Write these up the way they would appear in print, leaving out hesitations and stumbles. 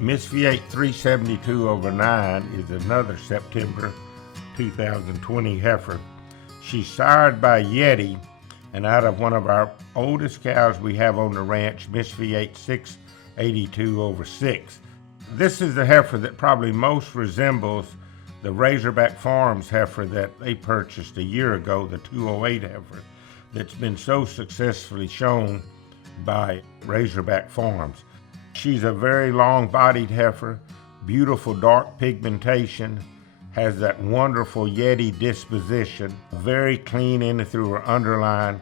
Miss V8 372 over 9 is another September 2020 heifer. She's sired by Yeti, and out of one of our oldest cows we have on the ranch, Miss V8 682 over 6. This is the heifer that probably most resembles the Razorback Farms heifer that they purchased a year ago, the 208 heifer, that's been so successfully shown by Razorback Farms. She's a very long-bodied heifer, beautiful dark pigmentation, has that wonderful Yeti disposition, very clean in and through her underline,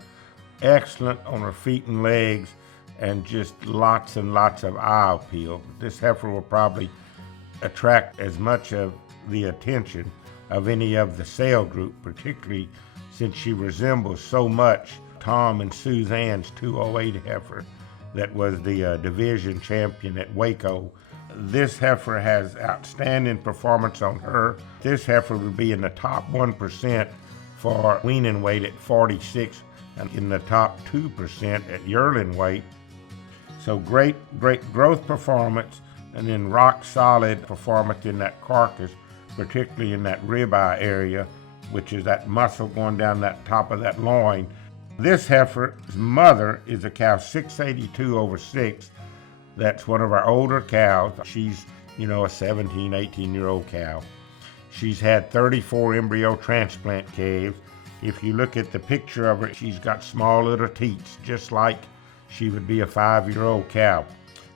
excellent on her feet and legs, and just lots and lots of eye appeal. This heifer will probably attract as much of the attention of any of the sale group, particularly since she resembles so much Tom and Suzanne's 208 heifer that was the division champion at Waco. This heifer has outstanding performance on her. This heifer would be in the top 1% for weaning weight at 46 and in the top 2% at yearling weight. So great growth performance, and then rock solid performance in that carcass, particularly in that ribeye area, which is that muscle going down that top of that loin. This heifer's mother is a cow 682 over 6. That's one of our older cows. She's, a 17, 18-year-old cow. She's had 34 embryo transplant calves. If you look at the picture of her, she's got small little teats, just like she would be a 5-year-old cow.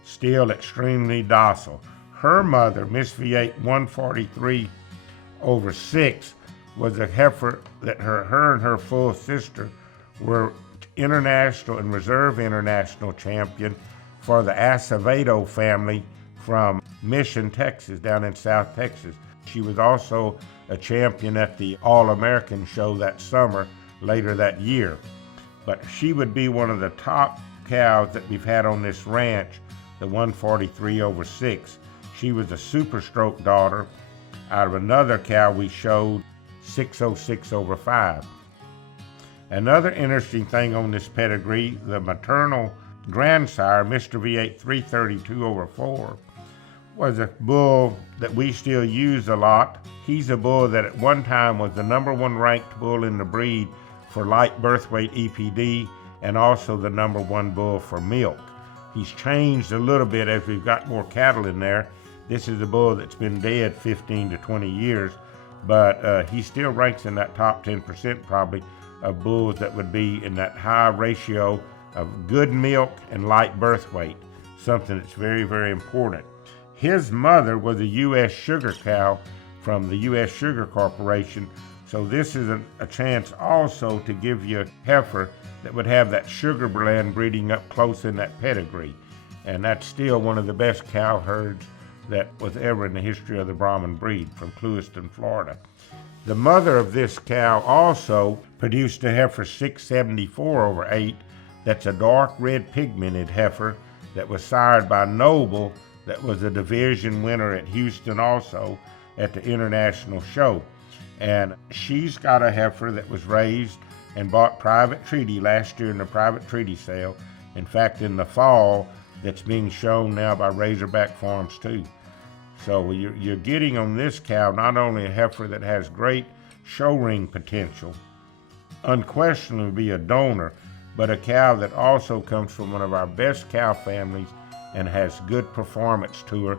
Still extremely docile. Her mother, Miss V8 143 over 6, was a heifer that her and her full sister were international and reserve international champion for the Acevedo family from Mission, Texas, down in South Texas. She was also a champion at the All-American show that summer, later that year. But she would be one of the top cows that we've had on this ranch, the 143 over 6. She was a Super Stroke daughter out of another cow we showed, 606 over 5. Another interesting thing on this pedigree, the maternal grandsire, Mr. V8 332 over 4, was a bull that we still use a lot. He's a bull that at one time was the #1 ranked bull in the breed for light birth weight EPD, and also the #1 bull for milk. He's changed a little bit as we've got more cattle in there. This is a bull that's been dead 15 to 20 years, but he still ranks in that top 10% probably of bulls that would be in that high ratio of good milk and light birth weight, something that's very, very important. His mother was a U.S. sugar cow from the U.S. Sugar Corporation, so this is a chance also to give you a heifer that would have that sugar blend breeding up close in that pedigree. And that's still one of the best cow herds that was ever in the history of the Brahman breed from Clewiston, Florida. The mother of this cow also produced a heifer 674 over 8. That's a dark red pigmented heifer that was sired by Noble, that was a division winner at Houston also at the international show. And she's got a heifer that was raised and bought private treaty last year in the private treaty sale. In fact, in the fall, that's being shown now by Razorback Farms too. So you're getting on this cow not only a heifer that has great show ring potential, unquestionably be a donor, but a cow that also comes from one of our best cow families and has good performance to her,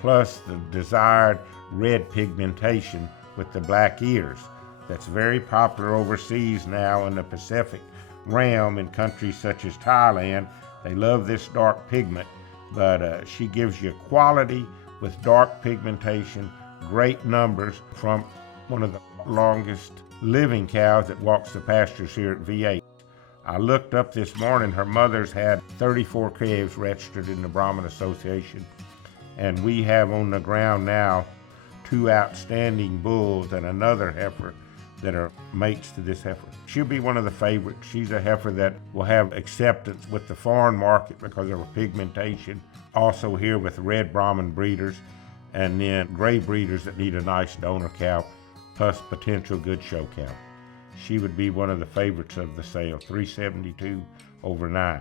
plus the desired red pigmentation with the black ears. That's very popular overseas now in the Pacific realm in countries such as Thailand. They love this dark pigment, but she gives you quality with dark pigmentation, great numbers from one of the longest living cows that walks the pastures here at V8. I looked up this morning, her mother's had 34 calves registered in the Brahman Association, and we have on the ground now 2 outstanding bulls and another heifer that are mates to this heifer. She'll be one of the favorites. She's a heifer that will have acceptance with the foreign market because of her pigmentation. Also here with red Brahman breeders, and then gray breeders that need a nice donor cow, plus potential good show cow. She would be one of the favorites of the sale, 372 over 9.